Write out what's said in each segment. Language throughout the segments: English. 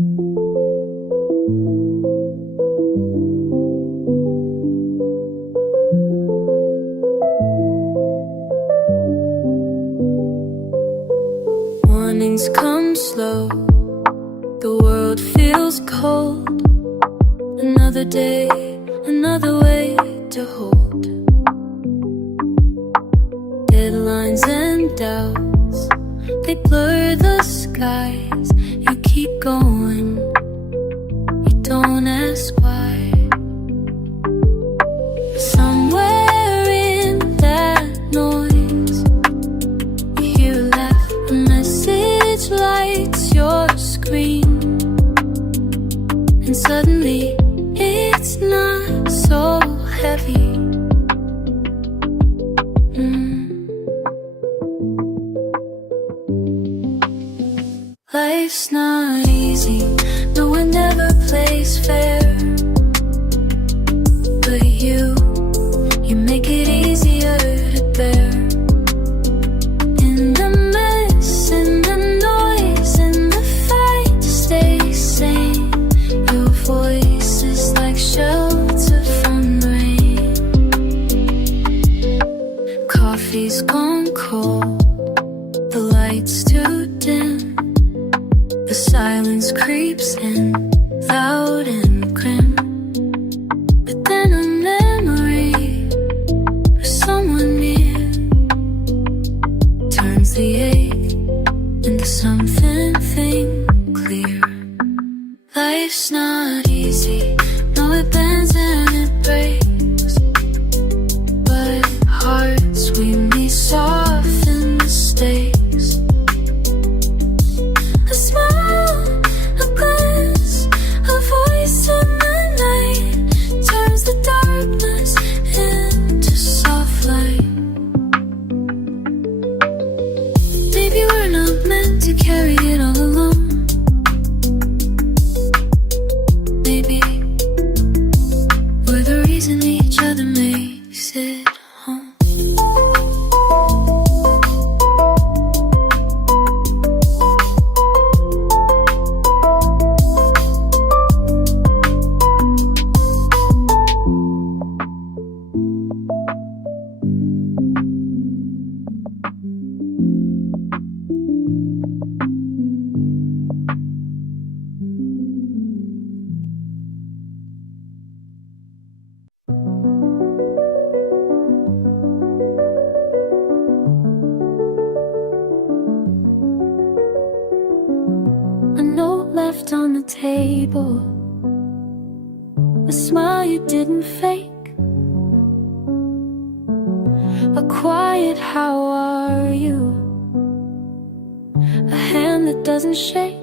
Mornings come slow, the world feels cold. Another day, another way to hold. Deadlines and doubts, they blur the skies. You keep going, you don't ask why. Somewhere in that noise, you hear a laugh, a message lights your screen. And suddenly, it's not so heavy. Life's not easy, no one ever plays fair. But you make it easier to bear. In the mess, in the noise, in the fight to stay sane, your voice is like shelter from rain. Coffee's gone cold, the lights too dim. The silence creeps in, loud and grim. But then a memory of someone near turns the ache into something clear. Life's not easy, no it bends and it breaks. But hearts we meet soften mistakes. To carry it all alone. Maybe we're the reason each other makes it home. A note left on the table, a smile you didn't fake, a quiet "how are you?", a hand that doesn't shake.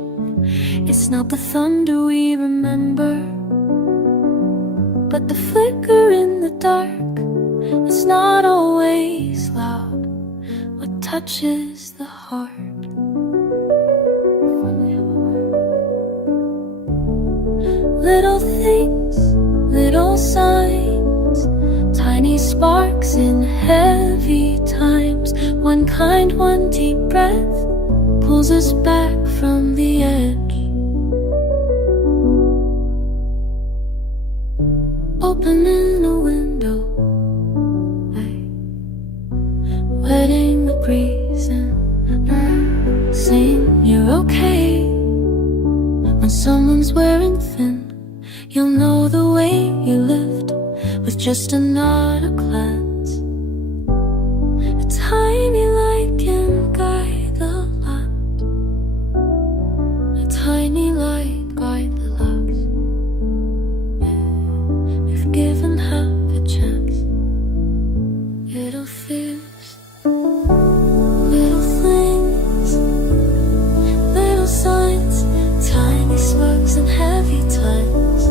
It's not the thunder we remember, but the flicker in the dark. It's not always loud, what touches the heart. Little things, little signs, tiny sparks in heavy times. One kind, one deep breath pulls us back from the edge. Opening a window, wetting the breeze and saying you're okay. When someone's wearing thin, you'll know the way you lift with just a nod, a glance. A tiny light can guide the light. A tiny light guide the lives. If given half a chance, it'll fierce. Little things, little signs, tiny sparks and heavy times.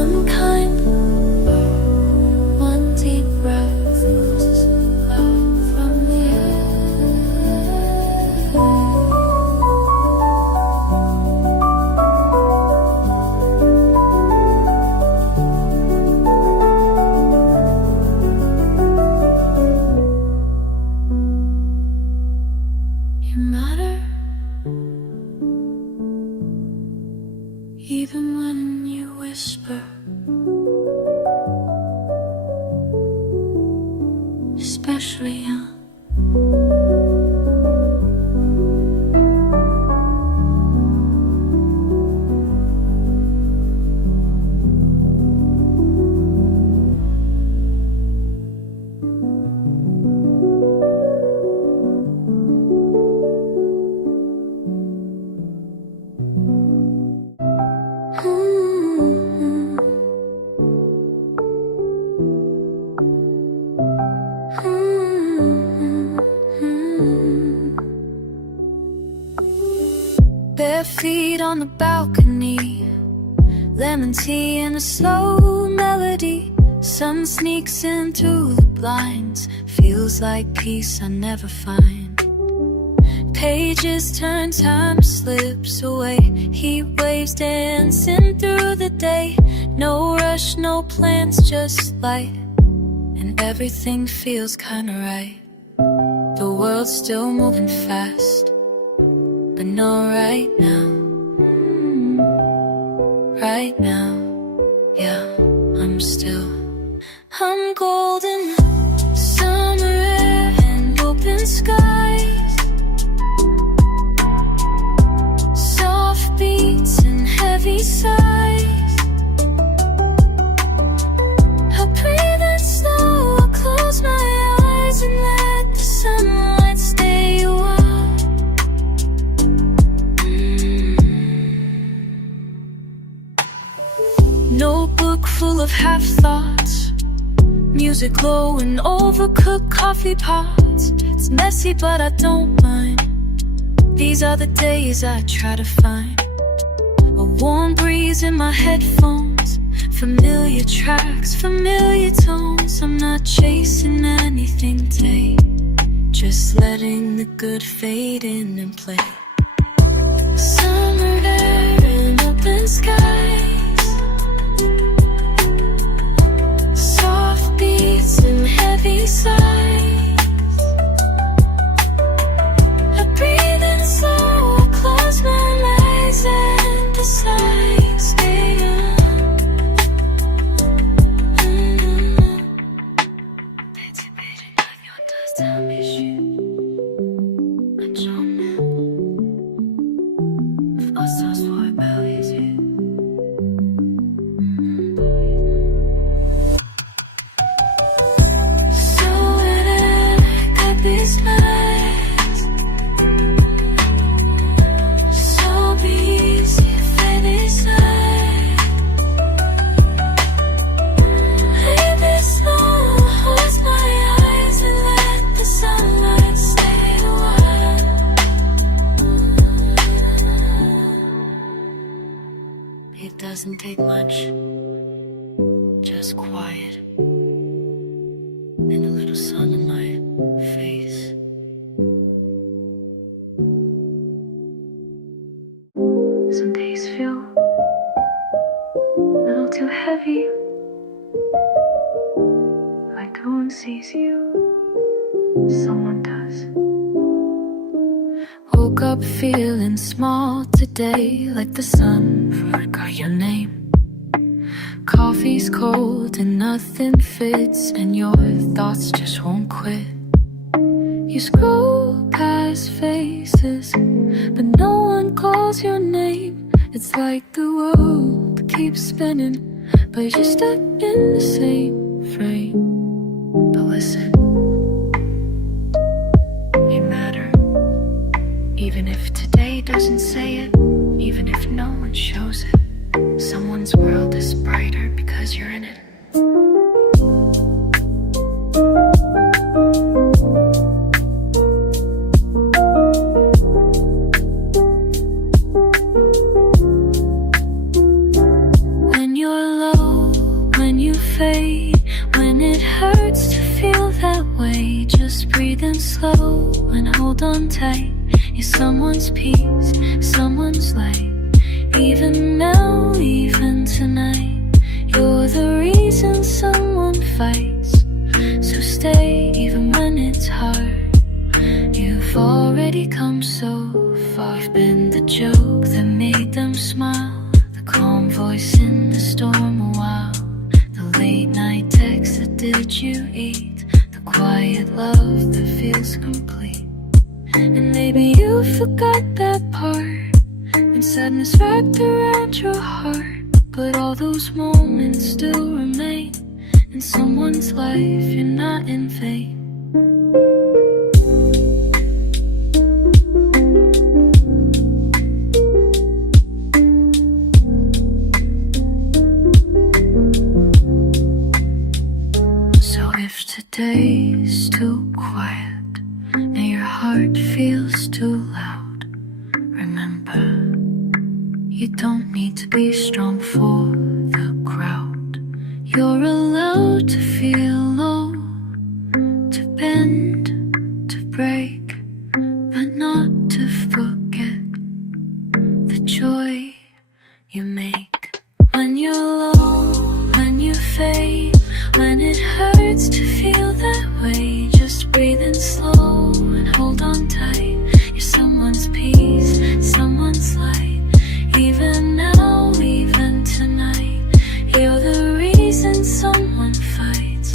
Unkind, one deep breath from the air. even when you whisper, especially young. Bare feet on the balcony, lemon tea and a slow melody. Sun sneaks in through the blinds, feels like peace I never find. Pages turn, time slips away, heat waves dancing through the day. No rush, no plans, just light, and everything feels kinda right. The world's still moving fast, but not right now. Right now, yeah, I'm golden, summer air and open skies, soft beats and heavy sighs. I breathe in slow, I close my eyes and let the sunlight stay a while. Notebook full of half thoughts, music low and overcooked coffee pots. It's messy but I don't mind. These are the days I try to find a warm breeze in my headphones, familiar tracks, familiar tones. I'm not chasing anything today, just letting the good fade in and play. Summer air and open skies, soft beats and heavy sighs. I breathe in slow, I close my eyes and the sighs stay on. Anticipating on your dust, tell me shit. I'm joking. I saw sweat bellies here. These nights, so busy, finish night. Leave it slow, close my eyes and let the sunlight stay a while. It doesn't take much, just quiet and a little sun in my face. Some days feel a little too heavy, like no one sees you, someone does. Woke up feeling small today, like the sun forgot your name. Coffee's cold and nothing fits, and your thoughts just won't quit. You scroll past faces, but no one calls your name. It's like the world keeps spinning, but you're stuck in the same frame. But listen, you matter, even if today doesn't say it, even if no one shows it. Someone's world is brighter because you're in it. When you're low, when you fade, when it hurts to feel that way, just breathe in slow and hold on tight. You're someone's peace, someone's light. Even now, even tonight, you're the reason someone fights. So stay even when it's hard. You've already come so far. You've been the joke that made them smile, the calm voice in the storm a while. The late night text that did you eat? The quiet love that feels complete. And maybe you forgot that part, and sadness wrapped around your heart. But all those moments still remain. In someone's life, you're not in vain. So if today's too quiet and your heart feels too loud, remember, you don't need to be strong for the crowd. You're allowed to feel low, to bend, to break, but not to forget the joy you make. When you're low, when you fade, when it hurts to feel that way, just breathe in slow and hold on tight. You're someone's peace, someone's light. Even now, even tonight, you're the reason someone fights.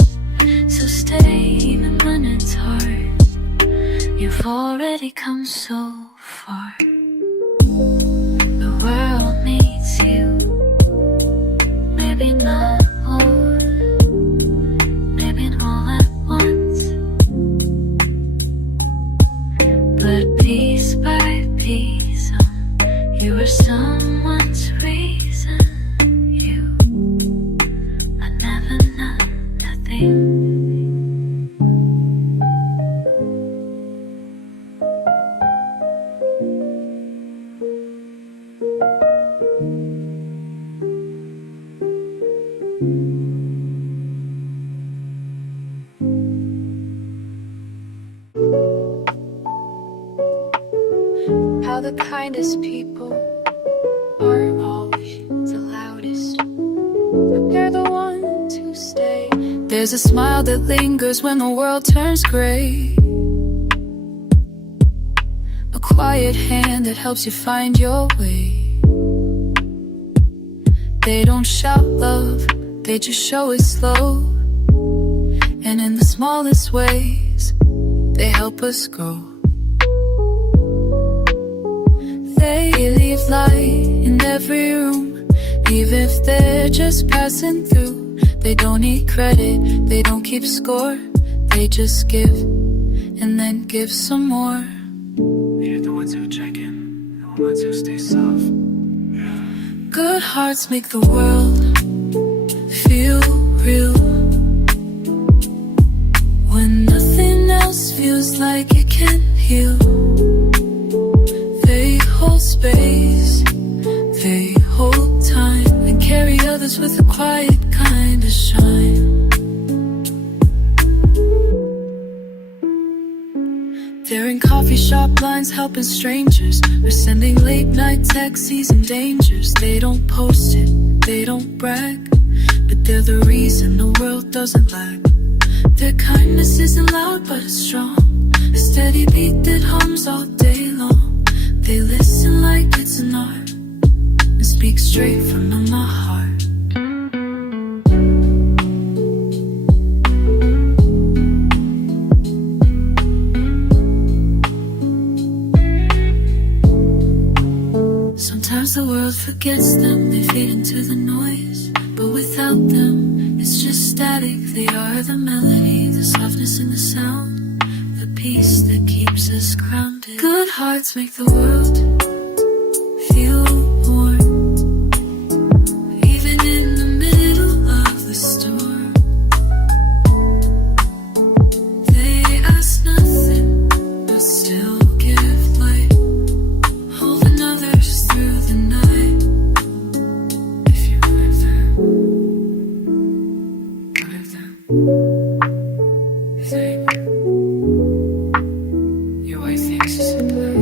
So stay even when it's hard. You've already come so far. The world needs you. Maybe not all, maybe all at once, but piece by piece, you are someone's reason. You are never not nothing. How the kindest people are always the loudest, but they're the ones who stay. There's a smile that lingers when the world turns gray, a quiet hand that helps you find your way. They don't shout love, they just show it slow, and in the smallest ways, they help us grow. They leave light in every room, even if they're just passing through. They don't need credit, they don't keep score, they just give, and then give some more. They're the ones who check in, the ones who stay soft. Good hearts make the world feel real. When nothing else feels like it can heal, they hold space, they hold time, and carry others with a quiet kind of shine. They're in coffee shop lines helping strangers, or sending late night texts easing dangers. They don't post it, they don't brag, but they're the reason the world doesn't lag. Their kindness isn't loud but it's strong, a steady beat that hums all day long. They listen like it's an art, and speak straight from my heart. Sometimes the world forgets them, they fade into the noise, but without them, it's just static. They are the melody, the softness in the sound, the peace that keeps us grounded. Good hearts make the world feel warm, even in the middle of the storm. They ask nothing, but still give light, holding others through the night. If you were there, one of them, think your wife thinks is a blue.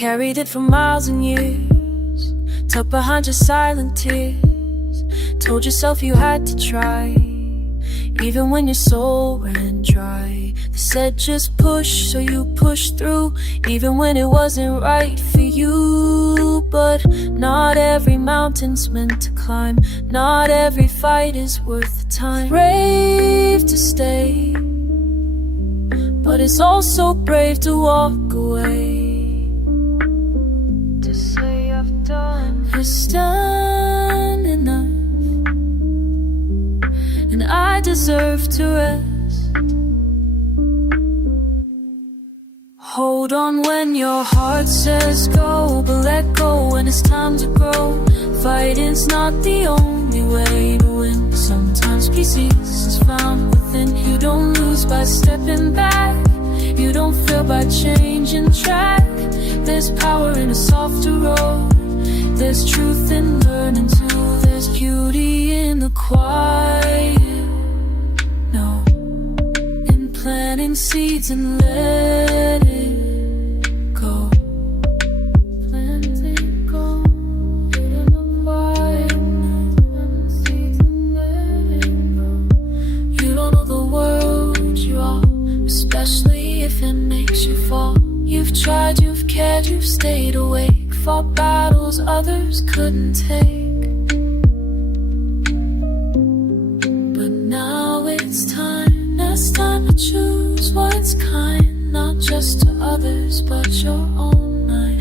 carried it for miles and years, tucked behind your silent tears. Told yourself you had to try, even when your soul ran dry. They said just push, so you pushed through, even when it wasn't right for you. But not every mountain's meant to climb, not every fight is worth the time. Brave to stay, but it's also brave to walk away. To say I've done is done enough, and I deserve to rest. Hold on when your heart says go, but let go when it's time to grow. Fighting's not the only way to win. Sometimes peace is found within. You don't lose by stepping back, you don't fail by changing track. There's power in a softer road, there's truth in learning to. There's beauty in the quiet, no, in planting seeds and let it go. Plant it, go, in the quiet, no, planting seeds and let it go. You don't know the world you're all, especially if it makes you fall. You've tried, you've cared, you've stayed awake, fought battles others couldn't take. But now it's time to choose what's kind, not just to others, but your own mind.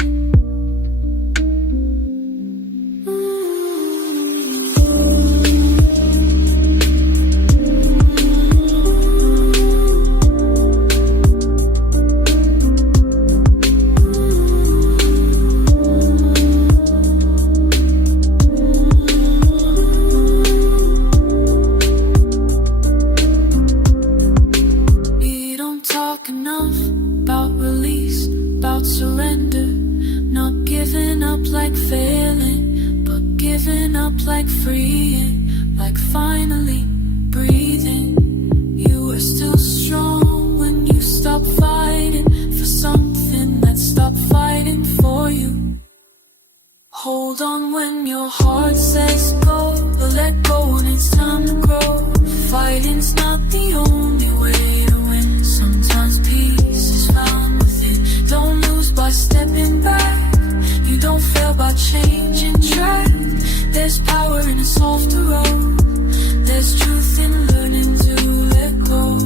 Surrender, not giving up like failing, but giving up like freeing, like finally breathing. You were still strong when you stopped fighting for something that stopped fighting for you. Hold on when your heart says go, but let go when it's time to grow. Fighting's not the only way to win. Sometimes peace is found within. Don't lose by stepping back, you don't fail by changing track. There's power in a softer road, there's truth in learning to let go.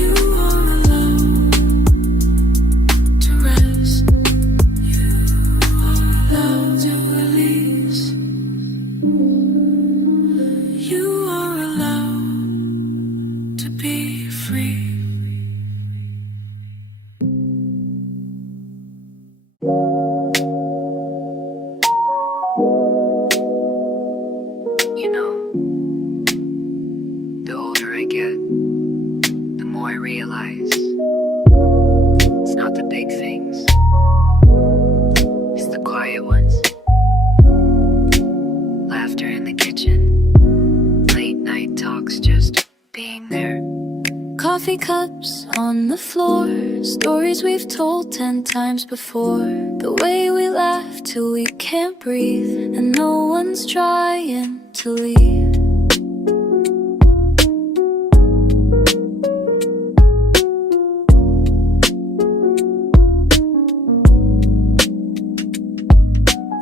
You are allowed to rest, you are allowed to release, you are allowed to be free. You know, the older I get, the more I realize it's not the big things, it's the quiet ones. Laughter in the kitchen, late night talks, just being there. Coffee cups on the floor, stories we've told 10 times before. The way we laugh till we can't breathe, and no one's trying to leave.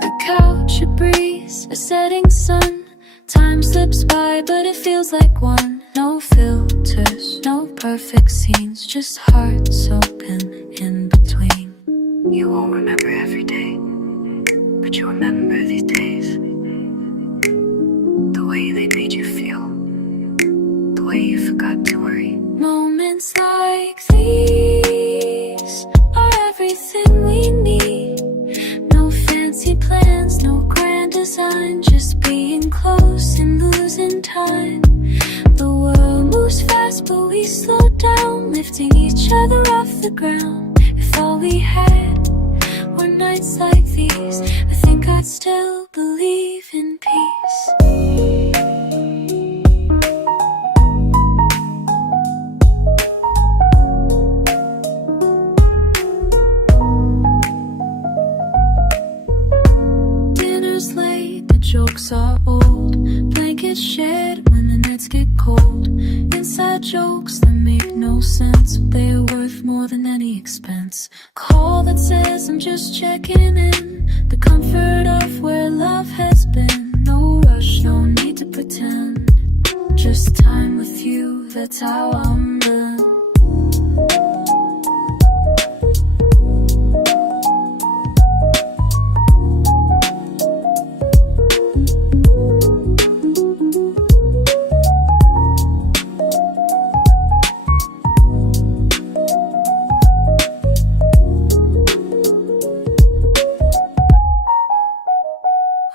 The couch, a breeze, a setting sun. Time slips by, but it feels like one. No filters, no perfect scenes, just hearts open in between. You won't remember every day, but you'll remember these days. The way they made you feel, the way you forgot to worry. Moments like these are everything we need. No fancy plans, no grand design, just being close and losing time. The world moves fast, but we slow down, lifting each other off the ground. If all we had were nights like these, I think I'd still believe in peace. jokes that make no sense, they're worth more than any expense. Call that says I'm just checking in, the comfort of where love has been. No rush, no need to pretend, just time with you, that's how I'm meant.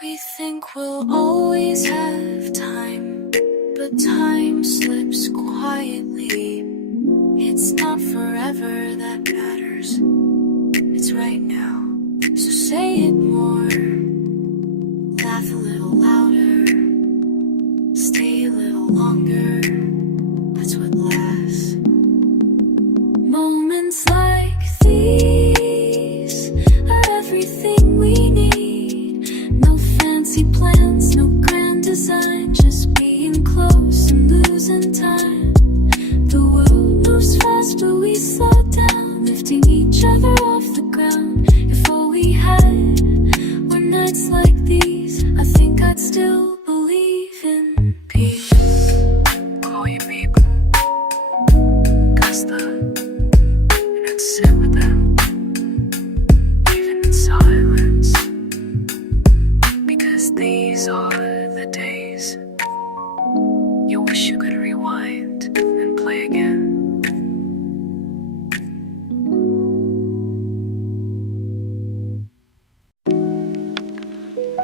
We think we'll always have time, but time slips quietly. It's not forever that matters, it's right now. So say it more, laugh a little louder, stay a little longer, that's what lasts. Moments like these are everything we need. No fancy plans, no grand design, just being close and losing time. The world moves fast, but we slow down, lifting each other off the ground. If all we had were nights like these, I think I'd still believe in peace. Call you people, Costa, and I'd sit with them, even in silence, because these are the days you wish you could rewind and play again.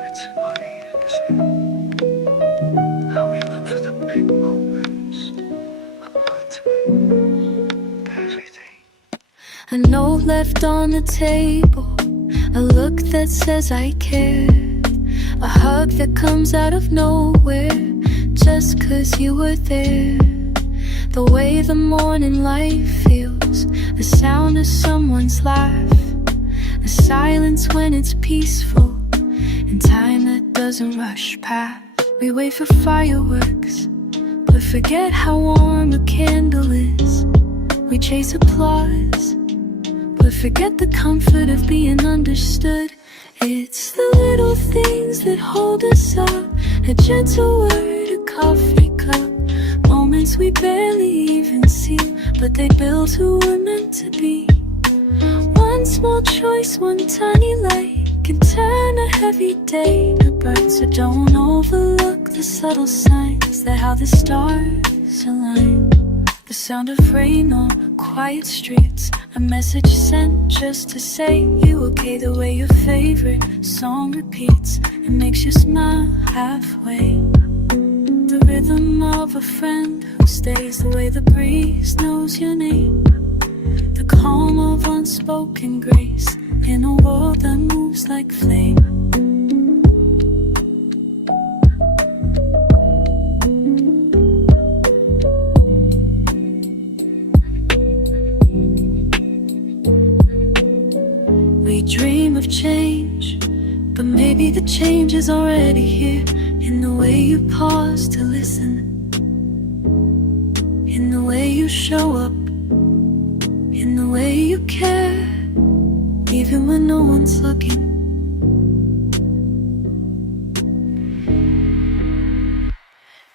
It's funny, isn't it? How we look for the big moments, but everything. A note left on the table, a look that says I care, a hug that comes out of nowhere, just 'cause you were there. The way the morning light feels, the sound of someone's laugh, the silence when it's peaceful, and time that doesn't rush past. We wait for fireworks, but forget how warm a candle is. We chase applause, but forget the comfort of being understood. It's the little things that hold us up, a gentle word, a coffee cup, moments we barely even see, but they build who we're meant to be. One small choice, one tiny light, can turn a heavy day to bright. So don't overlook the subtle signs that how the stars align. The sound of rain on quiet streets, a message sent just to say you okay. The way your favorite song repeats, it makes you smile halfway. The rhythm of a friend who stays, the way the breeze knows your name, the calm of unspoken grace in a world that moves like flame. We dream of change, but maybe the change is already here, in the way you pause to listen, in the way you show up, in the way you care, even when no one's looking.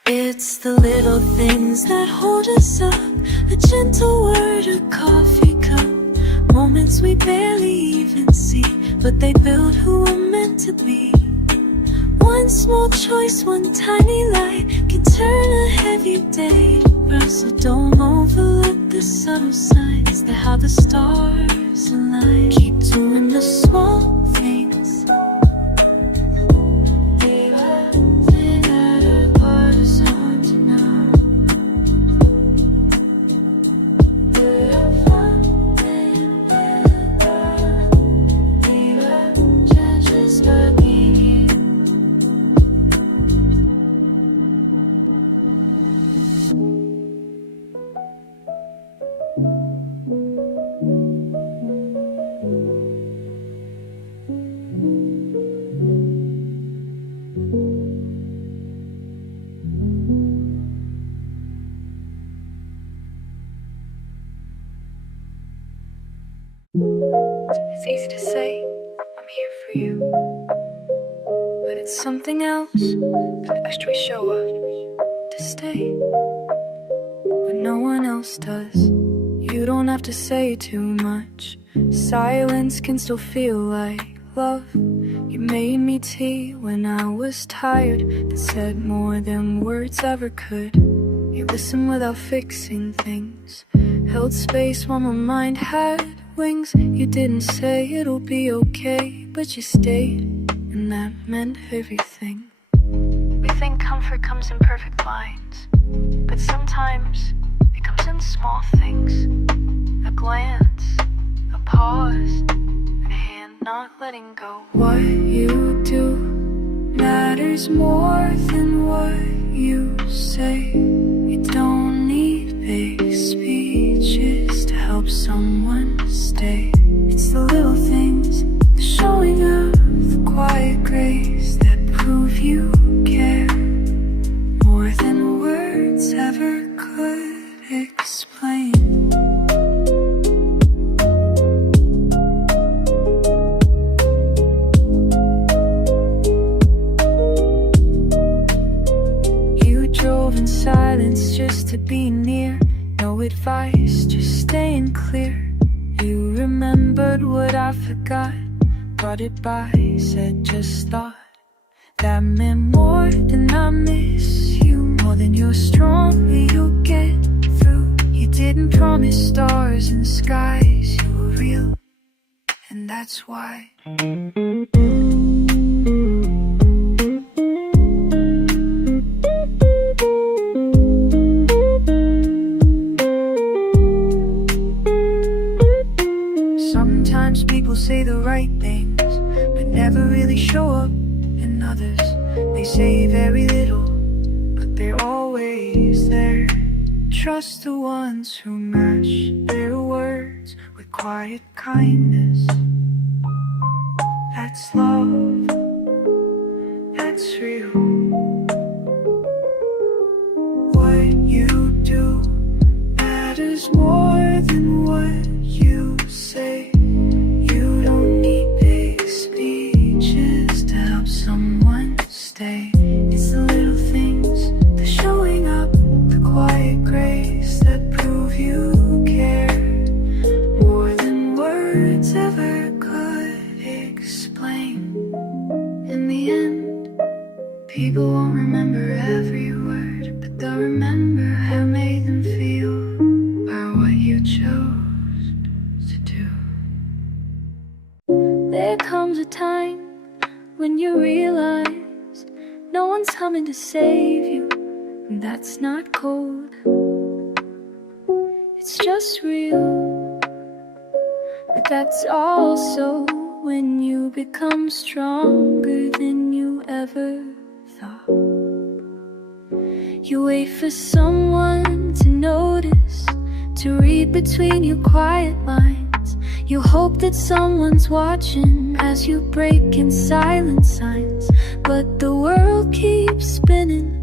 It's the little things that hold us up, a gentle word, a coffee cup, moments we barely even see, but they build who we're meant to be. One small choice, one tiny light, can turn a heavy day to bright. So don't overlook the subtle signs that how the stars align. Keep doing the small things that are part is hard to know. Just by being here. to say I'm here for you, but it's something else that extra we show up to stay when no one else does. You don't have to say too much. Silence can still feel like love. You made me tea when I was tired, that said more than words ever could. You listened without fixing things, held space while my mind had wings. You didn't say it'll be okay, but you stayed, and that meant everything. We think comfort comes in perfect lines, but sometimes it comes in small things. A glance, a pause, a hand not letting go. What you do matters more than what you say. You don't need big speeches to help someone stay. It's the little things, the showing of the quiet grace that prove you care more than words ever could explain. You drove in silence just to be near. No advice, just staying clear. You remembered what I forgot, brought it by, said just thought. That meant more than I miss you, more than you're strong, you'll get through. You didn't promise stars and skies, you were real, and that's why. Sometimes people say the right things, but never really show up. And others, they say very little, but they're always there. Trust the ones who match their words with quiet kindness. That's love, that's real. What you do matters more than what you say. You don't need big speeches to help someone stay. It's the little things, the showing up, the quiet grace that prove you care more than words ever could explain. In the end, people won't remember every word, but they'll remember how it made them feel by what you chose to do. There comes a time when you realize no one's coming to save you, and that's not cold, it's just real. But that's also when you become stronger than you ever thought. You wait for someone to notice, to read between your quiet lines. You hope that someone's watching as you break in silent signs. But the world keeps spinning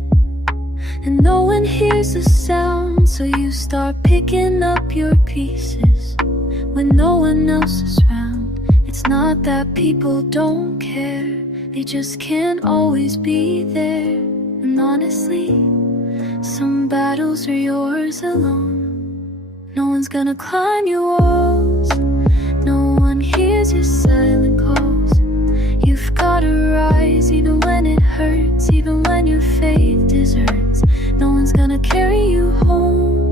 and no one hears a sound, so you start picking up your pieces when no one else is around. It's not that people don't care, they just can't always be there. And honestly, some battles are yours alone. No one's gonna climb your walls, no one hears your silent calls. You've gotta rise even when it hurts, even when your faith deserts. No one's gonna carry you home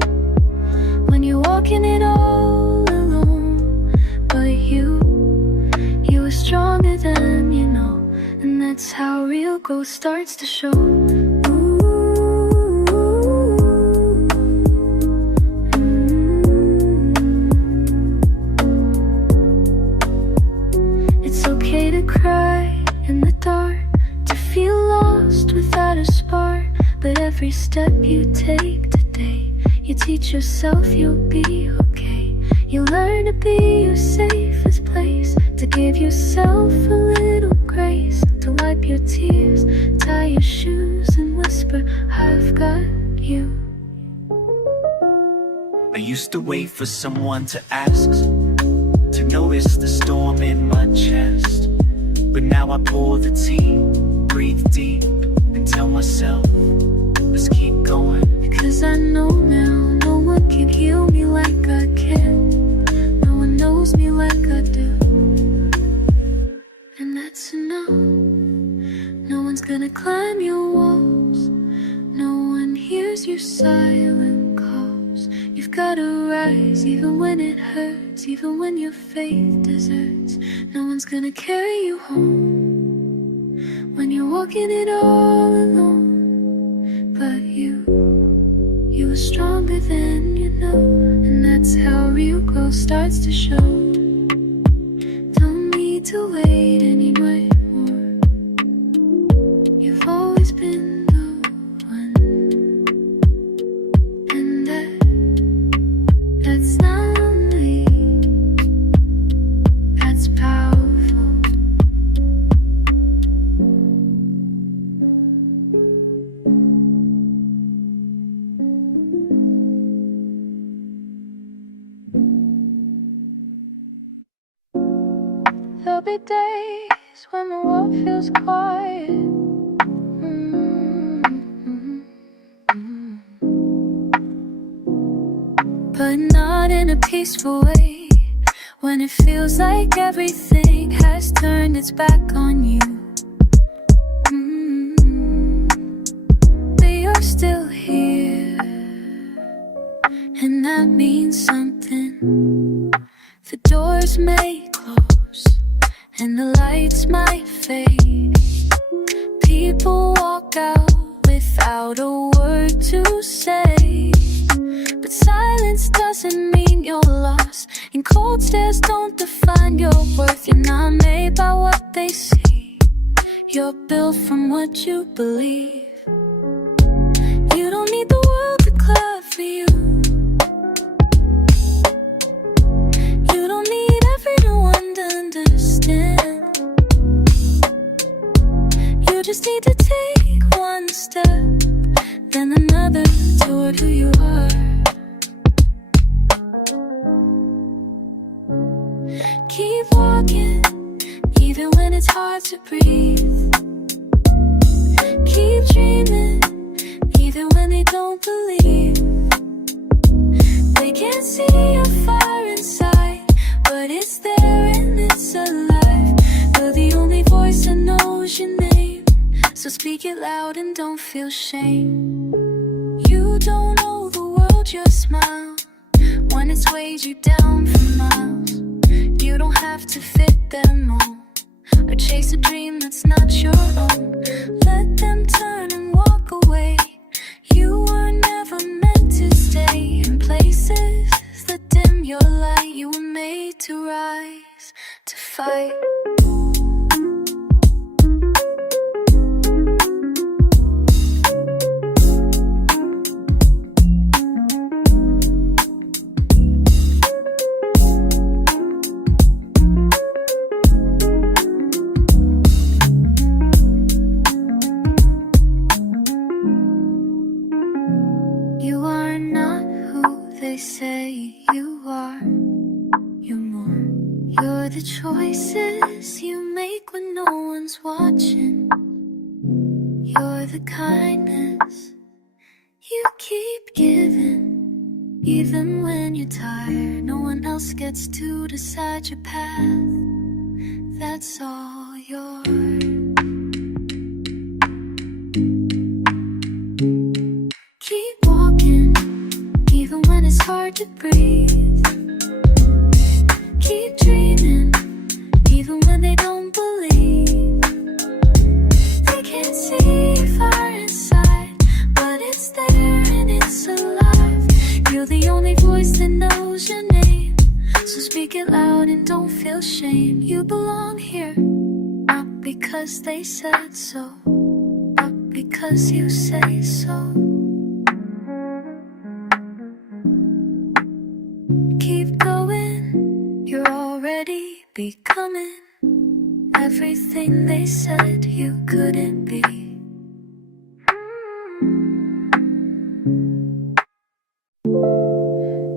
when you're walking it all alone. But you are stronger than you know, and that's how real growth starts to show. To cry in the dark, to feel lost without a spark. But every step you take today, you teach yourself you'll be okay. You learn to be your safest place, to give yourself a little grace, to wipe your tears, tie your shoes and whisper, I've got you. I used to wait for someone to ask, to noticed the storm in my chest, but now I pour the tea, breathe deep, and tell myself, let's keep going. Because I know now, no one can heal me like I can. No one knows me like I do, and that's enough. No one's gonna climb your walls. No one hears your silent calls. You've gotta rise even when it hurts, even when your faith deserts. No one's gonna carry you home when you're walking it all alone. But you are stronger than you know, and that's how real growth starts to show. Don't need to wait anymore. You've always been the one, and that's not only, that's powerful. There'll be days when the world feels quiet. But not in a peaceful way. When it feels like everything has turned its back on you. But you're still here, and that means something. The doors may close, and the lights might fade. People walk out without a word to say. But silence doesn't mean you're lost, and cold stares don't define your worth. You're not made by what they see. You're built from what you believe. You don't need the world to clap for you. You don't need everyone to understand. You just need to take one step, then another toward who you are. Keep walking, even when it's hard to breathe. Keep dreaming, even when they don't believe. They can't see your fire inside, but it's there and it's alive. You're the only voice that knows your name, so speak it loud and don't feel shame. You don't owe the world your smile when it's weighed you down for miles. You don't have to fit them all, or chase a dream that's not your own. Let them turn and walk away. You were never meant to stay in places that dim your light. You were made to rise, to fight. They say you are, you're more. You're the choices you make when no one's watching. You're the kindness you keep giving. Even when you're tired, no one else gets to decide your path. That's all yours. Keep walking, even when it's hard to breathe. Keep dreaming, even when they don't believe. They can't see your fire inside, but it's there and it's alive. You're the only voice that knows your name, so speak it loud and don't feel shame. You belong here, not because they said so, but because you say so. Keep going, you're already becoming everything they said you couldn't be.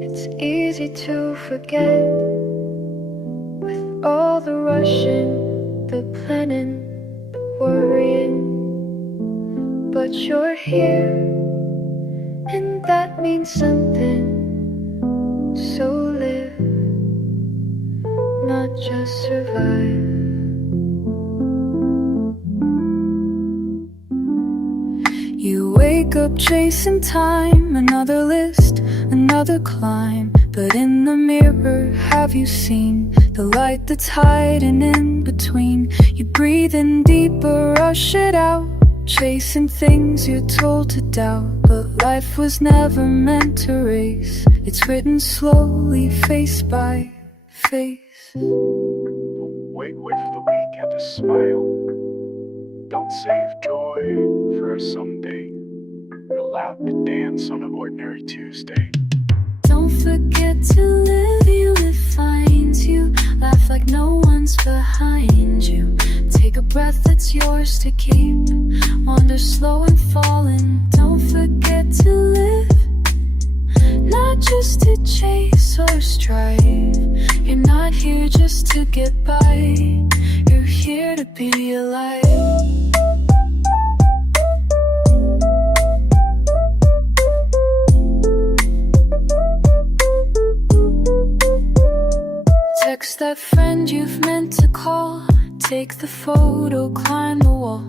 It's easy to forget rushing, the planning, the worrying. But you're here, and that means something. So live, not just survive. You wake up chasing time, another list, another climb. But in the mirror, have you seen the light that's hiding in between? You breathe in deeper, rush it out, chasing things you're told to doubt. But life was never meant to race. It's written slowly, face by face. Wait for the weekend to smile. Don't save joy for a someday. You're allowed to dance on an ordinary Tuesday. Don't forget to live, you defines you. Laugh like no one's behind you. Take a breath that's yours to keep. Wander slow and falling. Don't forget to live, not just to chase or strive. You're not here just to get by. You're here to be alive. Text that friend you've meant to call. Take the photo, climb the wall.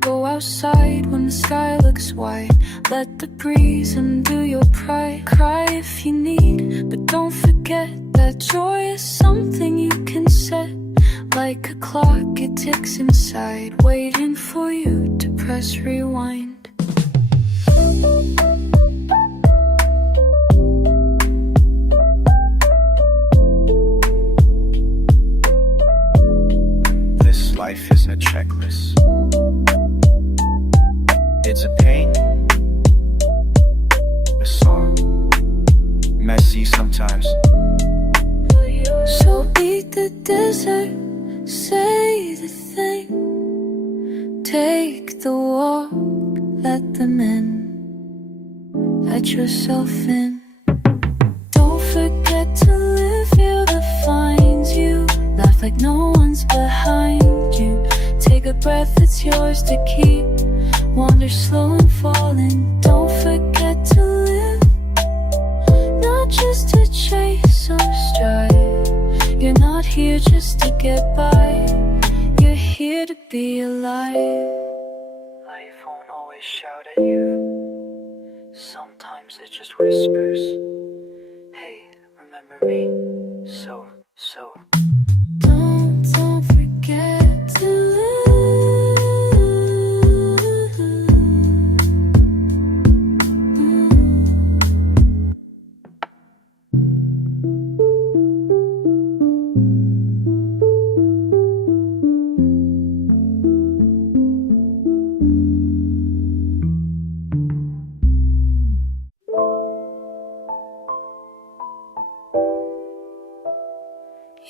Go outside when the sky looks white. Let the breeze undo your pride. Cry if you need, but don't forget that joy is something you can set. Like a clock, it ticks inside, waiting for you to press rewind. Life is a checklist. It's a pain, a song, messy sometimes. So beat the desert, say the thing. Take the walk, let them in. Let yourself in. Don't forget to live, it defines you. Laugh like no one's behind you. Take a breath that's yours to keep. Wander slow and falling. Don't forget to live, not just to chase or strive. You're not here just to get by. You're here to be alive. Life won't always shout at you. Sometimes it just whispers, hey, remember me? So Don't forget to live.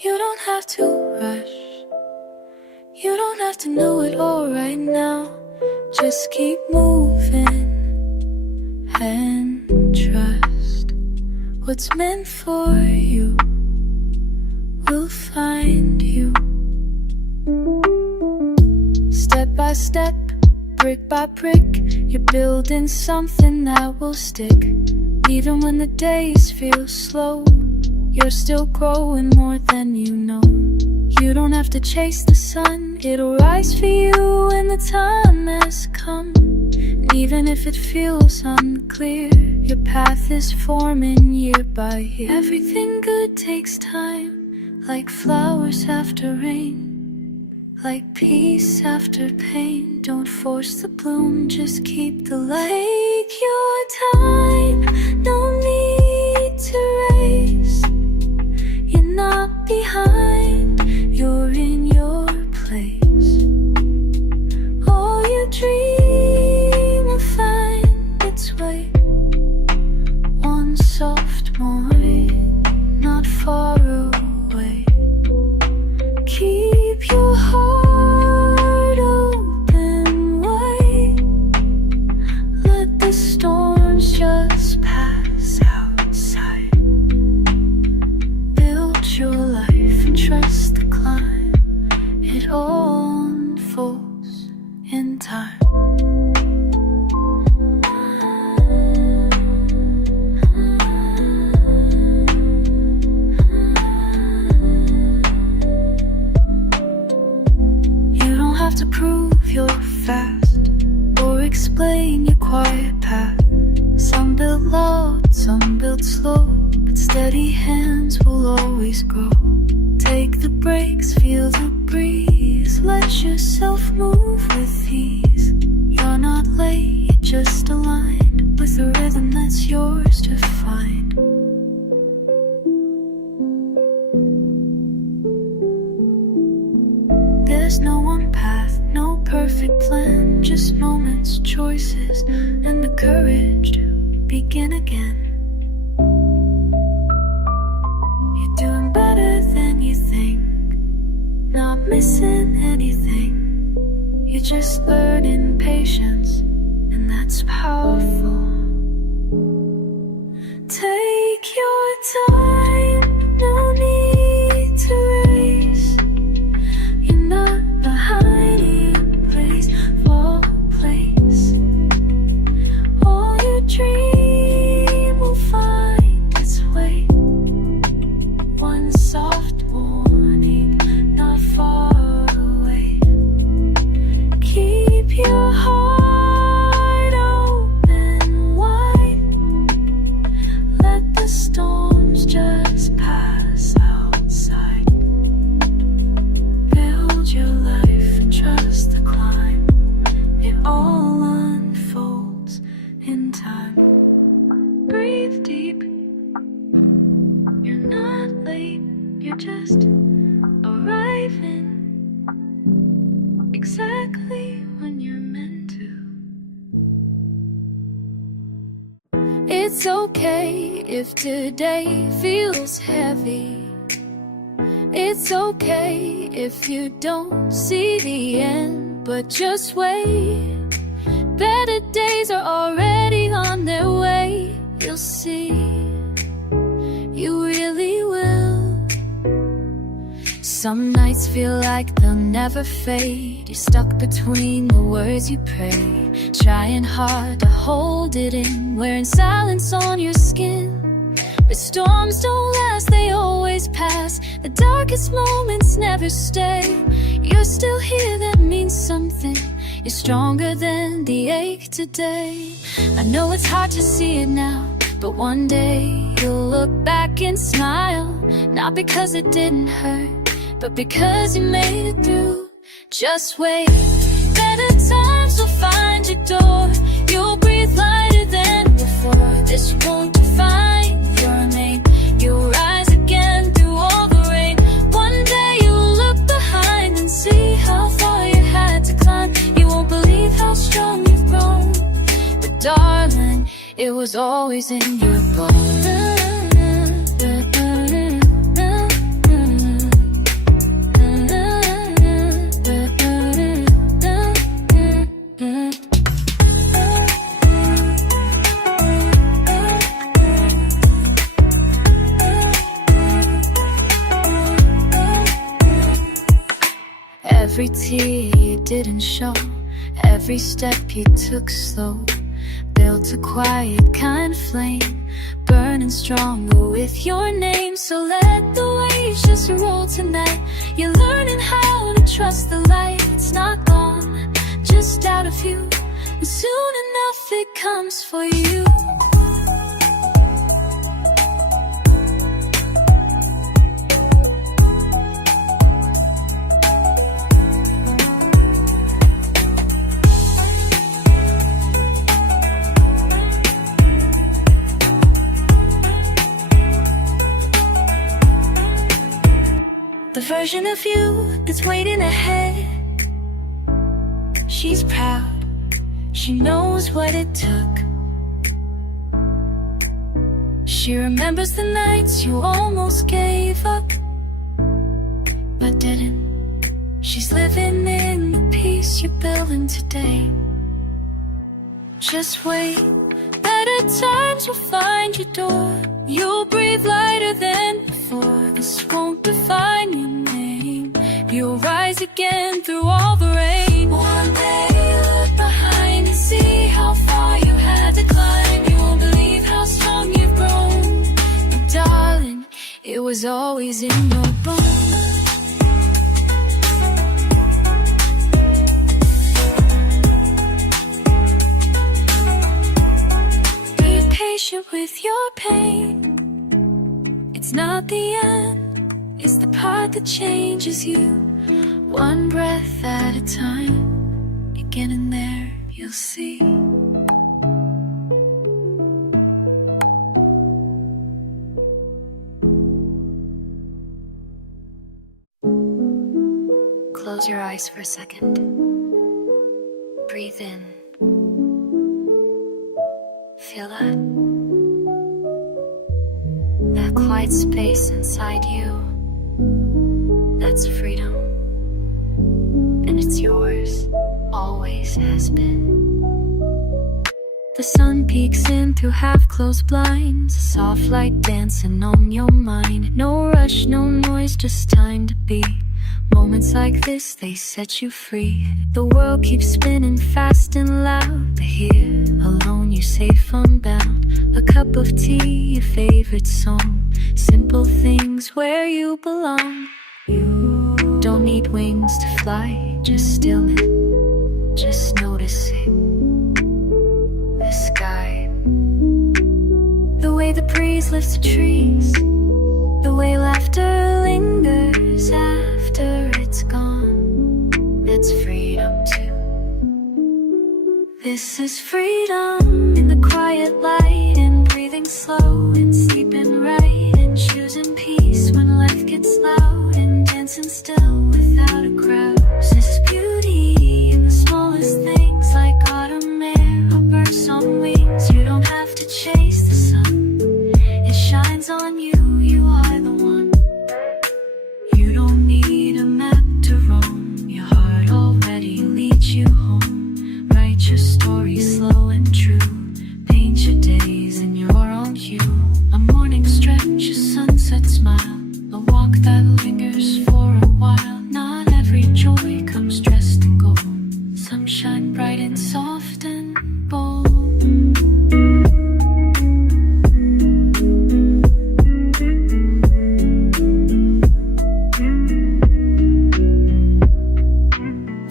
You don't have to rush. You don't have to know it all right now. Just keep moving and trust what's meant for you will find you. Step by step, brick by brick, you're building something that will stick. Even when the days feel slow, you're still growing more than you know. You don't have to chase the sun, it'll rise for you when the time has come. And even if it feels unclear, your path is forming year by year. Everything good takes time, like flowers after rain, like peace after pain. Don't force the bloom, just keep the light. Take your time, no need to race. You're not behind, you're in your place. All your dream will find its way. One soft morning, not far away. Keep your heart open wide. Let the storms just pass outside. to prove you're fast or explain your quiet path. Some build loud, some build slow, but steady hands will always grow. Take the breaks, feel the breeze, let yourself move with ease. You're not late, you're just aligned with a rhythm that's yours to find. There's no one path, no perfect plan, just moments, choices, and the courage to begin again. You're doing better than you think, not missing anything. You're just learning patience, and that's powerful. Take your time, no need to race. You're not behind in place for place. All your dream will find its way. One soft warning, not far away. Keep your heart open wide. Let the storms just pass outside. Build your life and trust the climb. It all unfolds in time. Breathe deep. You're not late, you're just arriving exactly when you're meant to. It's okay if today feels heavy. It's okay if you don't see the end, but just wait. Better days are already on their way. You'll see, you really will. Some nights feel like they'll never fade. You're stuck between the words you pray, trying hard to hold it in, wearing silence on your skin. But storms don't last, they always pass. The darkest moments never stay. You're still here, that means something. You're stronger than the ache today. I know it's hard to see it now, but one day you'll look back and smile. Not because it didn't hurt, but because you made it through. Just wait, better times will find your door. You'll breathe lighter than before. This won't define your name. You'll rise again through all the rain. One day you'll look behind and see how far you had to climb. You won't believe how strong you've grown, but darling, it was always in your bones. Every tear you didn't show, every step you took slow, built a quiet kind of flame, burning stronger with your name. So let the waves just roll tonight. You're learning how to trust the light. It's not gone, just out of view, and soon enough it comes for you. The version of you that's waiting ahead, she's proud, she knows what it took. She remembers the nights you almost gave up, but didn't. She's living in the peace you're building today. Just wait, better times will find your door. You'll breathe lighter than before. This won't define your name. You'll rise again through all the rain. One day you look behind and see how far you had to climb. You won't believe how strong you've grown, but darling, it was always in your bones. your pain. It's not the end, it's the part that changes you. One breath at a time, beginning there, you'll see. Close your eyes for a second. Breathe in. Feel that? That quiet space inside you. That's freedom. And it's yours. Always has been. The sun peeks in through half-closed blinds. A soft light dancing on your mind. No rush, no noise, just time to be. Moments like this, they set you free. The world keeps spinning fast and loud, but here, alone, you're safe, unbound. A cup of tea, your favorite song. Simple things where you belong. You don't need wings to fly, just stillness, just noticing the sky. The way the breeze lifts the trees, the way laughter lingers after it's gone. That's freedom too. This is freedom in the quiet light, and breathing slow, and sleeping right, and choosing peace when life gets loud, and dancing still without a crowd. This is beauty in the smallest things, like autumn air or birds on wings. You don't have to chase the sun, it shines on you. You are the one. You don't need a map to roam, your heart already leads you home. Write your story slow and true, paint your days in your own hue. A morning stretch, a sunset smile, a walk that lingers for a while. Not every joy comes dressed in gold, some shine bright and soft and bold.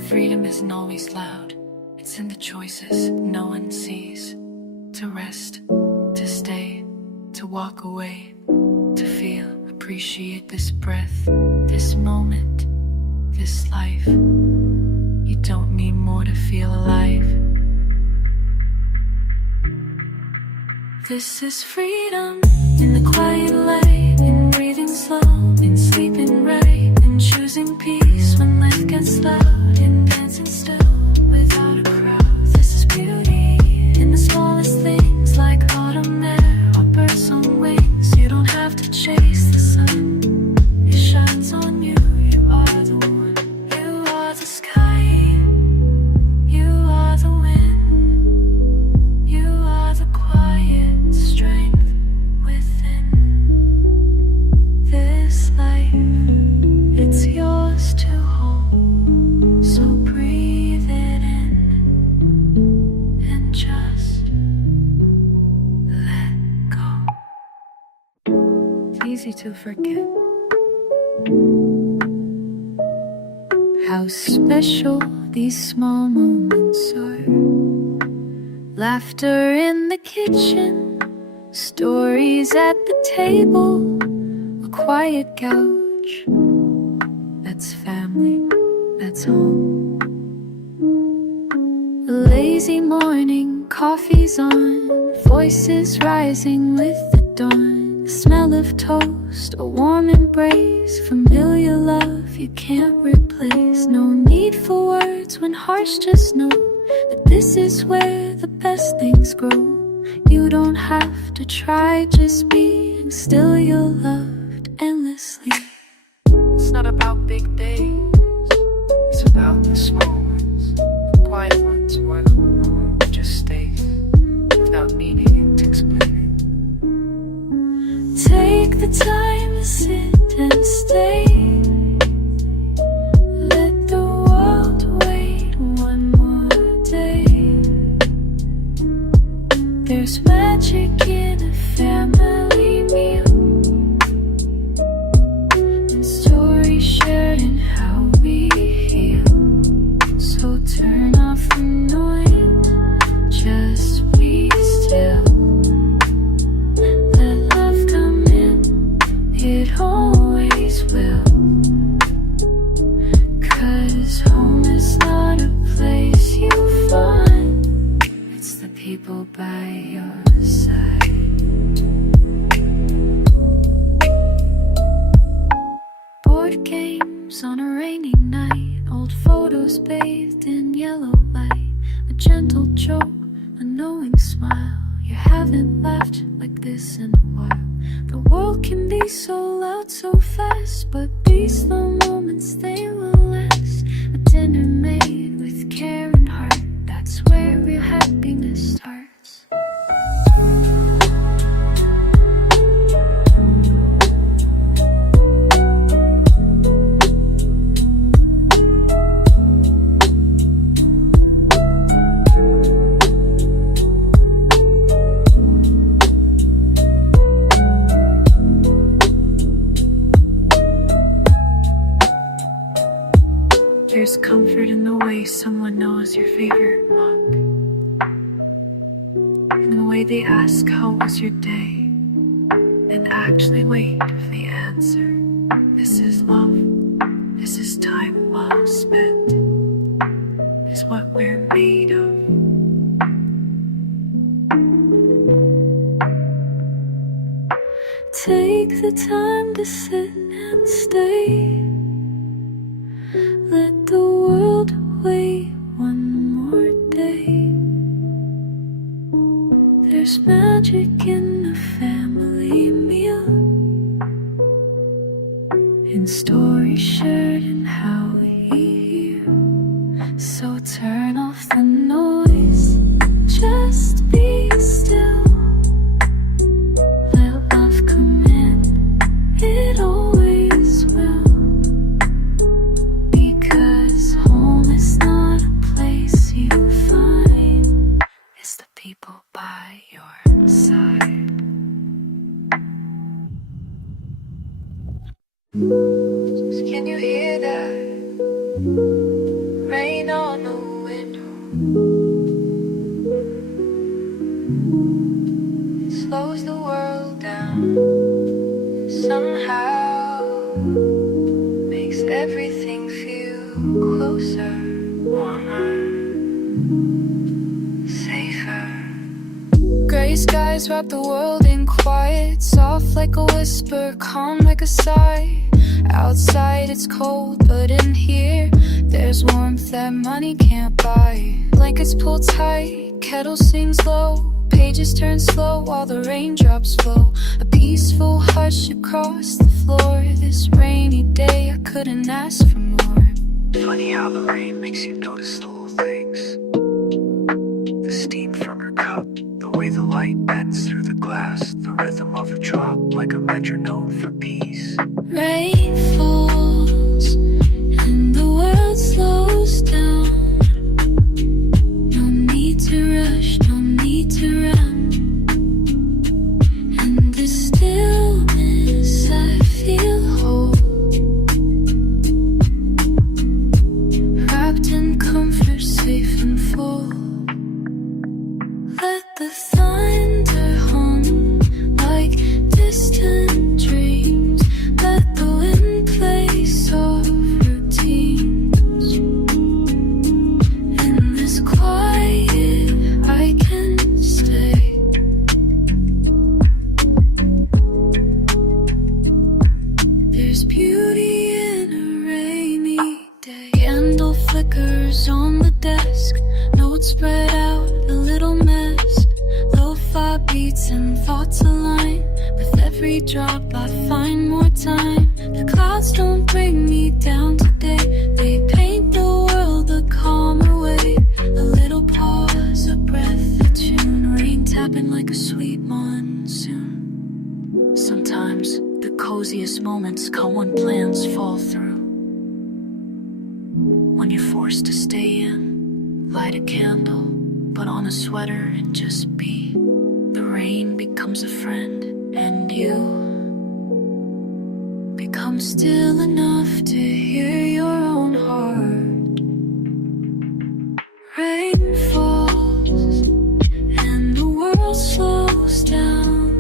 Freedom isn't always loud, it's in the choices no one sees. To rest, to stay, to walk away, to feel, appreciate this breath, this moment, this life. You don't need more to feel alive. This is freedom in the quiet light, in breathing slow, in sleeping right, in choosing peace when life gets loud, in dancing still without a crowd. This is beauty in the smallest things, like autumn air or birds on wings. You don't have to chase the sun, it shines on you. You are the one. You are the sky, you are the wind, you are the quiet strength within. This life, it's yours to hold, so breathe it in and just let go. It's easy to forget how special these small moments are. Laughter in the kitchen, stories at the table, a quiet couch. That's family, that's home. A lazy morning, coffee's on, voices rising with the dawn. The smell of toast, a warm embrace, familiar love you can't replace. No need for words when hearts just know that this is where the best things grow. You don't have to try, just be, and still you're loved endlessly. It's not about big days, it's about the small ones, the quiet ones, where the moment just stays without needing to explain it. Take the time to sit and stay. Let the world wait one more day. There's magic in a family meal, and stories shared in how 'cause home is not a place you find, it's the people by your side. Board games on a rainy night, old photos bathed in yellow light, a gentle joke, a knowing smile. You haven't laughed like this in a while. The world can be so loud, so fast, but these slow moments, they will last. A dinner made with care and heart, that's where real happiness starts. There's comfort in the way someone knows your favorite mug, in the way they ask how was your day, and actually wait for the answer. This is love, this is time well spent, is what we're made of. Take the time to sit and stay. Let the world wait one more day. There's magic in a family meal, in stories shared and how we hear. So turn off the noise, just be still. Let love come in, it always will. Because home is not a place you find, it's the people by your side. Can you hear that? Rain on the window. It slows the world down. Somehow makes everything feel closer, warmer, safer. Gray skies wrap the world in quiet, soft like a whisper, calm like a sigh. Outside it's cold, but in here there's warmth that money can't buy. Blankets pull tight, kettle sings low, pages turn slow while the raindrops flow. A peaceful hush across the floor. This rainy day I couldn't ask for more. Funny how the rain makes you notice the little things. The steam from her cup, the way the light bends through the glass, the rhythm of a drop like a metronome for peace. Rain falls and the world slows down. No need to rush, no need to run. And the stillness, I feel whole, wrapped in comfort, safe and full. Let the thunder hum like distant dreams. Let the wind play soft routines. In this quiet, I can stay. There's beauty in a rainy day. Candle flickers on the desk, notes spread out, a little mess. Lo-fi beats and thoughts align. With every drop I find more time. The clouds don't bring me down today, they paint the world a calmer way. A little pause, a breath, a tune, rain tapping like a sweet monsoon. Sometimes the coziest moments come when plans fall through. When you're forced to stay in, light a candle, put on a sweater and just be. The rain becomes a friend, and you become still enough to hear your own heart. Rain falls and the world slows down.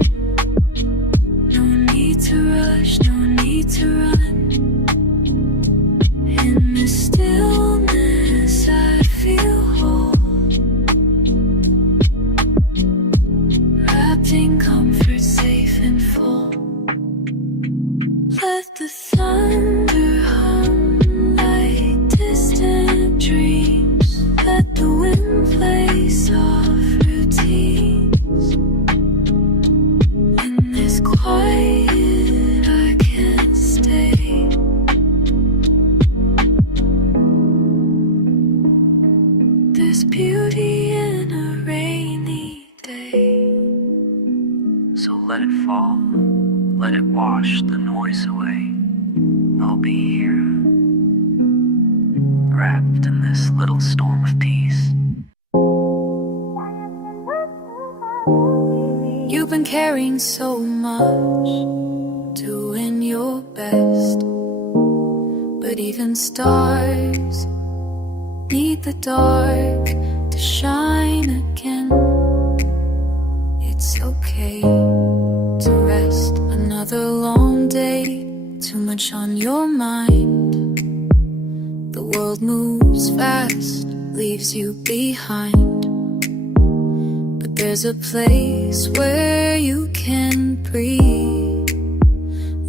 No need to rush, no need to run. In the still There's beauty in a rainy day. So let it fall, let it wash the noise away. I'll be here, wrapped in this little storm of peace. You've been carrying so much, doing your best. But even stars need the dark to shine again. It's okay to rest. Another long day, too much on your mind. The world moves fast, leaves you behind. But there's a place where you can breathe.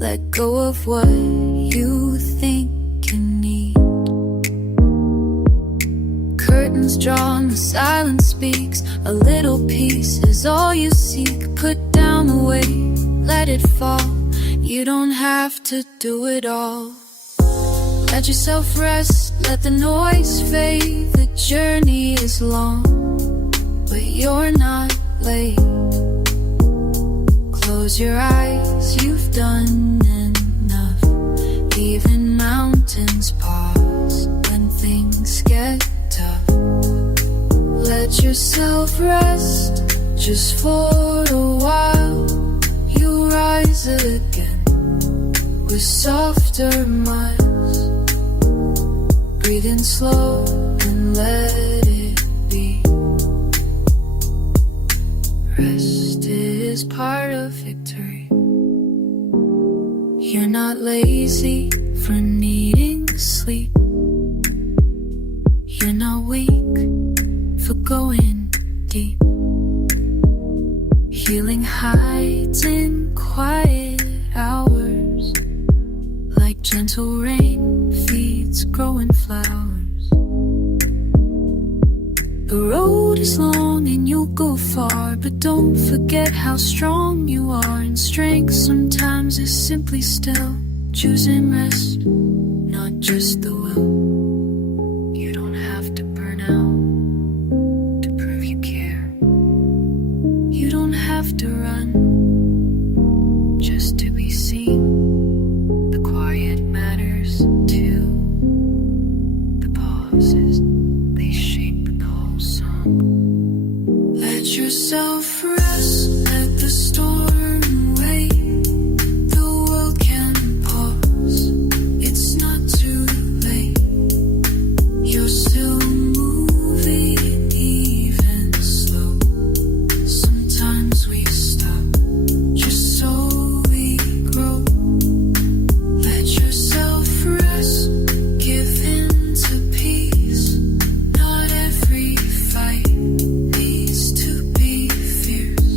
Let go of what you think you need. Curtains drawn, the silence speaks. A little peace is all you seek. Put down the weight, let it fall. You don't have to do it all. Let yourself rest, let the noise fade. The journey is long, but you're not late. Close your eyes, you've done enough. Even mountains pause when things get tough. Let yourself rest, just for a while. You rise again with softer miles. Breathe in slow and let it be. Rest is part of victory. You're not lazy for needing sleep. You're not weak for going deep. Healing hides in quiet hours, like gentle rain feeds growing flowers. The road is long and you'll go far, but don't forget how strong you are. And strength sometimes is simply still choosing rest, not just the will. You don't have to burn out to prove you care. You don't have to run just to be seen. The quiet matters too. The pauses, they shape the whole song. Let yourself rest, let the storm wait. The world can pause, it's not too late. You're still moving, even slow. Sometimes we stop, just so we grow. Let yourself rest, give in to peace. Not every fight needs to be fierce.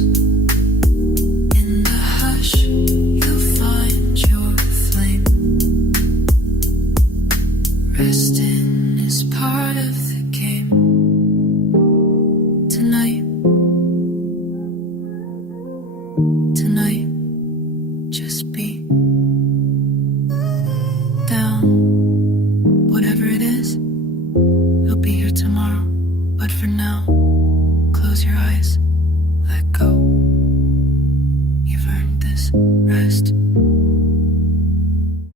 In the hush, you'll find your flame. Resting is part